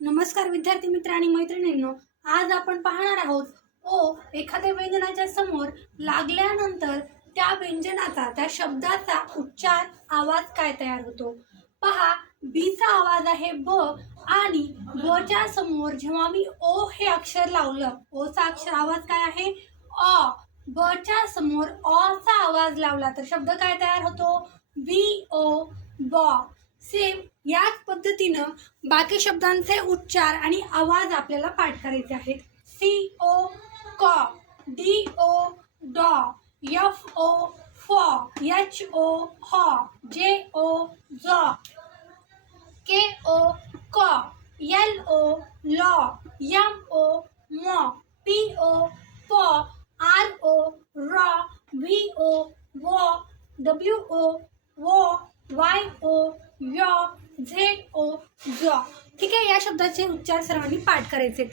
नमस्कार विद्यार्थी मित्र आणि मैत्रिणींनो, आज आपण पाहणार आहोत ओ एखाद्या व्यंजनाच्या समोर लागल्यानंतर त्या व्यंजनाचा त्या शब्दाचा उच्चार आवाज काय तयार होतो। पहा, बीचा आवाज आहे ब आणि बच्या समोर जेव्हा मी ओ हे अक्षर लावलं, ओचा अक्षर आवाज काय आहे अ। बच्या समोर अ चा आवाज लावला तर शब्द काय तयार होतो बी ओ ब। सेम याच पद्धतीनं बाकी शब्दांचे उच्चार आणि आवाज आपल्याला पाठ करायचे आहेत। सी ओ क, डी ओ ड, एफ ओ फ, एच ओ ह, जे ओ ज, के ओ क, एल ओ ल, एम ओ म, पी ओ प, आर ओ र, व्ही ओ व, डब्ल्यू ओ व, वाय ओ य, झेड ओ ज। ठीक आहे, या शब्दाचे उच्चार सर्वांनी पाठ करायचे।